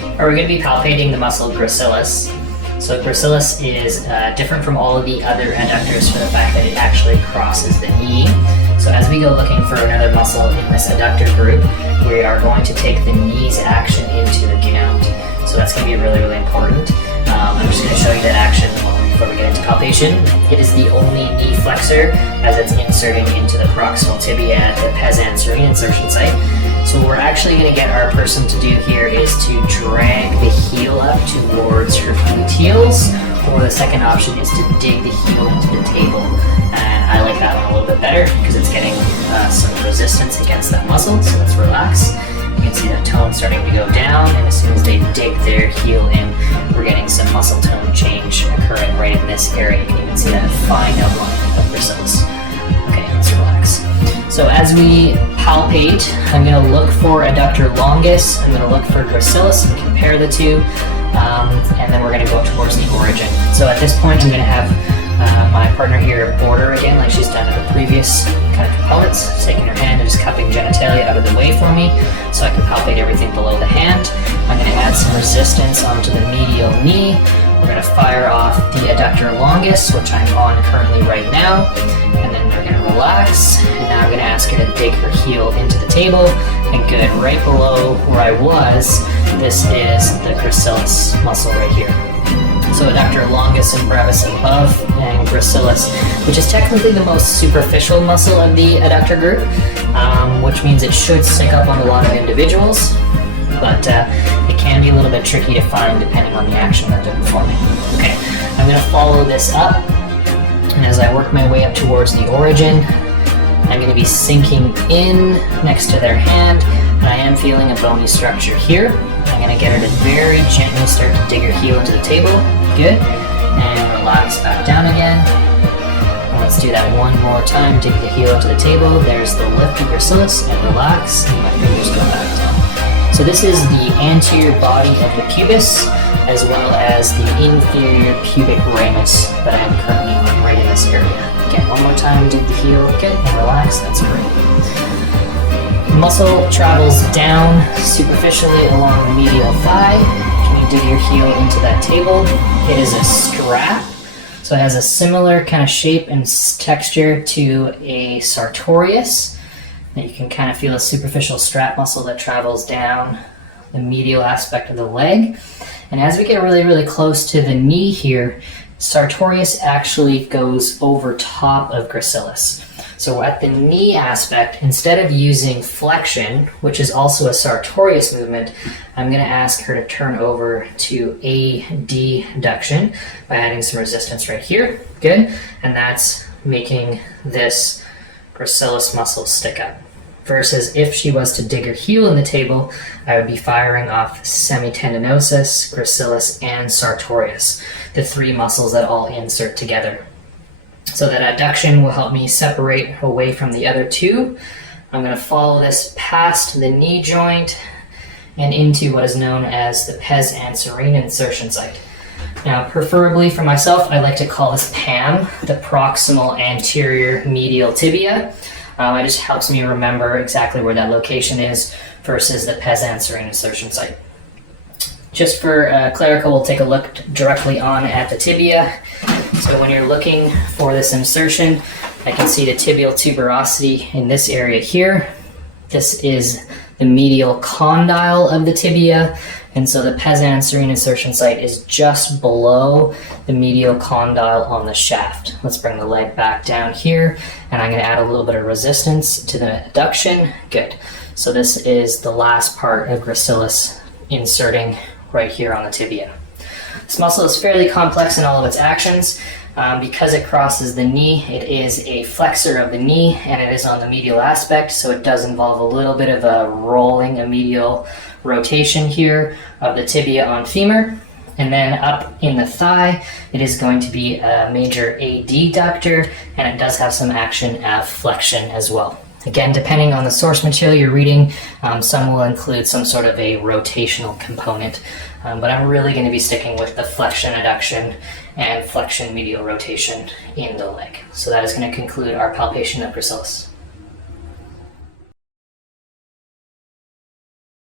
We're going to be palpating the muscle gracilis. So gracilis is different from all of the other adductors for the fact that it actually crosses the knee. So as we go looking for another muscle in this adductor group, we are going to take the knee's action into account. So that's going to be really, really important. I'm just going to show you that action before we get into palpation. It is the only knee flexor as it's inserting into the proximal tibia at the pes anserine insertion site. So what we're actually going to get our person to do here is to drag the heel up towards her gluteals, or the second option is to dig the heel into the table. And I like that one a little bit better because it's getting some resistance against that muscle, so let's relax. You can see that tone starting to go down, and as soon as they dig their heel in, we're getting some muscle tone change occurring right in this area. You can even see that fine outline of gracilis. Okay, let's relax. So as we palpate, I'm going to look for adductor longus, I'm going to look for gracilis and compare the two, and then we're going to go towards the origin. So at this point, I'm going to have my partner here border again, like she's done in the previous kind of components, taking her hand and just cupping genitalia out of the way for me so I can palpate everything below the hand. I'm going to add some resistance onto the medial knee. We're going to fire off the adductor longus, which I'm on currently right now, and then we're going to relax, and now I'm going to ask her to dig her heel into the table, and good, right below where I was, this is the gracilis muscle right here. So adductor longus and brevis above, and gracilis, which is technically the most superficial muscle of the adductor group, which means it should stick up on a lot of individuals, but it can be a little bit tricky to find depending on the action that they're performing. Okay, I'm going to follow this up, and as I work my way up towards the origin, I'm going to be sinking in next to their hand, and I am feeling a bony structure here. I'm going to get her to very gently start to dig her heel into the table. Good. And relax back down again. And let's do that one more time. Dig the heel into the table. There's the lift of gracilis, and relax, and my fingers go back down. So this is the anterior body of the pubis, as well as the inferior pubic ramus that I am currently on right in this area. Again, one more time. Dig the heel. Good. And relax. That's great. Muscle travels down superficially along the medial thigh. Can you dig your heel into that table? It is a strap, so it has a similar kind of shape and texture to a sartorius. And you can kind of feel a superficial strap muscle that travels down the medial aspect of the leg. And as we get really, really close to the knee here, sartorius actually goes over top of gracilis. So at the knee aspect, instead of using flexion, which is also a sartorius movement, I'm going to ask her to turn over to adduction by adding some resistance right here. Good. And that's making this gracilis muscle stick up. Versus if she was to dig her heel in the table, I would be firing off semitendinosus, gracilis, and sartorius, the three muscles that all insert together. So that adduction will help me separate away from the other two. I'm going to follow this past the knee joint and into what is known as the pes anserine insertion site. Now, preferably for myself, I like to call this PAM, the proximal anterior medial tibia. It just helps me remember exactly where that location is versus the pes anserine insertion site. Just for clerical, we'll take a look directly on at the tibia. So when you're looking for this insertion, I can see the tibial tuberosity in this area here. This is the medial condyle of the tibia, and so the pes anserine insertion site is just below the medial condyle on the shaft. Let's bring the leg back down here, and I'm going to add a little bit of resistance to the adduction. Good. So this is the last part of gracilis inserting right here on the tibia. This muscle is fairly complex in all of its actions. Because it crosses the knee, it is a flexor of the knee, and it is on the medial aspect, so it does involve a little bit of a rolling, a medial rotation here of the tibia on femur. And then up in the thigh, it is going to be a major adductor, and it does have some action of flexion as well. Again, depending on the source material you're reading, some will include some sort of a rotational component, but I'm really going to be sticking with the flexion adduction and flexion medial rotation in the leg. So that is going to conclude our palpation of gracilis.